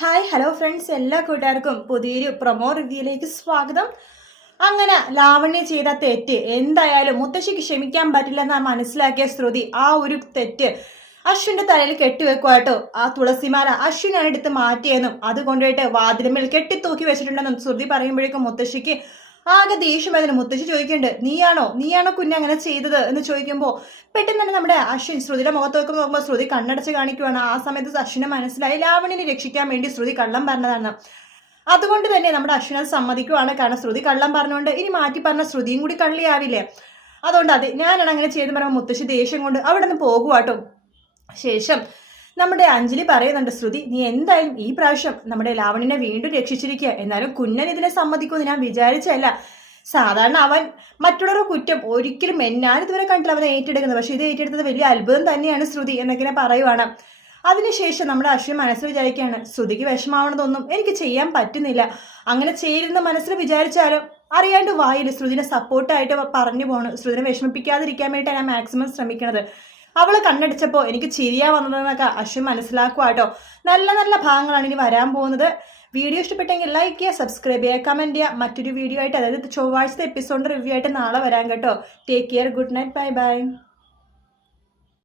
Hi hello friends, എല്ലാ കൂട്ടുകാർക്കും പുതിയൊരു പ്രൊമോ റിവ്യൂയിലേക്ക് സ്വാഗതം. അങ്ങനെ ലാവണ്യ ചെയ്ത തെറ്റ് എന്തായാലും മുത്തശ്ശിക്ക് ക്ഷമിക്കാൻ പറ്റില്ലെന്ന് മനസ്സിലാക്കിയ ശ്രുതി ആ ഒരു തെറ്റ് അശ്വിന്റെ തലയിൽ കെട്ടിവെക്കുവാട്ടോ. ആ തുളസിമാല അശ്വിനാണ് എടുത്ത് മാറ്റിയെന്നും അതുകൊണ്ടിട്ട് വാതിലുമേൽ കെട്ടിത്തൂക്കി വെച്ചിട്ടുണ്ടെന്നും ശ്രുതി പറയുമ്പോഴേക്കും മുത്തശ്ശിക്ക് ആകെ ദേഷ്യമായിരുന്നു. മുത്തശ്ശി ചോദിക്കുന്നുണ്ട്, നീയാണോ കുഞ്ഞ് അങ്ങനെ ചെയ്തത് എന്ന് ചോദിക്കുമ്പോൾ പെട്ടെന്ന് തന്നെ നമ്മുടെ അശ്വിൻ ശ്രുതിയുടെ മുഖത്ത് നോക്കുമ്പോൾ ശ്രുതി കണ്ണടച്ച് കാണിക്കുവാണ്. ആ സമയത്ത് അശ്വിനെ മനസ്സിലായി ലാവണ്യനെ രക്ഷിക്കാൻ വേണ്ടി ശ്രുതി കള്ളം പറഞ്ഞതാണ്. അതുകൊണ്ട് തന്നെ നമ്മുടെ അശ്വിനെ സമ്മതിക്കുവാണ്. കാരണം ശ്രുതി കള്ളം പറഞ്ഞുകൊണ്ട് ഇനി മാറ്റി പറഞ്ഞ ശ്രുതിയും കൂടി കള്ളിയാവില്ലേ. അതുകൊണ്ട് അത് ഞാനാണ് അങ്ങനെ ചെയ്തെന്ന് പറയുമ്പോൾ മുത്തശ്ശി ദേഷ്യം കൊണ്ട് അവിടെ നിന്ന് പോകുവാട്ടോ. ശേഷം നമ്മുടെ അഞ്ജലി പറയുന്നുണ്ട്, ശ്രുതി നീ എന്തായാലും ഈ പ്രാവശ്യം നമ്മുടെ ലാവണ്യനെ വീണ്ടും രക്ഷിച്ചിരിക്കുക. എന്നാലും കുഞ്ഞൻ ഇതിനെ സമ്മതിക്കുമെന്ന് ഞാൻ വിചാരിച്ചല്ല. സാധാരണ അവൻ മറ്റുള്ളവരുടെ കുറ്റം ഒരിക്കലും ഞാനിതുവരെ കണ്ടില്ല അവനെ ഏറ്റെടുക്കുന്നത്. പക്ഷെ ഇത് ഏറ്റെടുത്തത് വലിയ അത്ഭുതം തന്നെയാണ് ശ്രുതി എന്നൊക്കെ പറയുവാണ്. അതിനുശേഷം നമ്മുടെ അശ്വിൻ മനസ്സിൽ വിചാരിക്കുകയാണ്, ശ്രുതിക്ക് വിഷമാവണതൊന്നും എനിക്ക് ചെയ്യാൻ പറ്റുന്നില്ല. അങ്ങനെ ചെയ്തിരുന്ന മനസ്സിൽ വിചാരിച്ചാലും അറിയാണ്ട് വായിൽ ശ്രുതിനെ സപ്പോർട്ടായിട്ട് പറഞ്ഞു പോകണം. ശ്രുതിനെ വിഷമിപ്പിക്കാതിരിക്കാൻ വേണ്ടിയിട്ടാണ് ഞാൻ മാക്സിമം ശ്രമിക്കുന്നത്. അവള് കണ്ണടിച്ചപ്പോൾ എനിക്ക് ചിരിയാ വന്നതെന്നൊക്കെ അശ്വിൻ മനസ്സിലാക്കുവാട്ടോ. നല്ല നല്ല ഭാഗങ്ങളാണ് ഇനി വരാൻ പോകുന്നത്. വീഡിയോ ഇഷ്ടപ്പെട്ടെങ്കിൽ ലൈക്ക് ചെയ്യുക, സബ്സ്ക്രൈബ് ചെയ്യുക, കമൻറ്റ് ചെയ്യുക. മറ്റൊരു വീഡിയോ ആയിട്ട്, അതായത് ചൊവ്വാഴ്ചത്തെ എപ്പിസോഡിൻ്റെ റിവ്യൂ ആയിട്ട് നാളെ വരാം കേട്ടോ. Take care, good night, bye bye.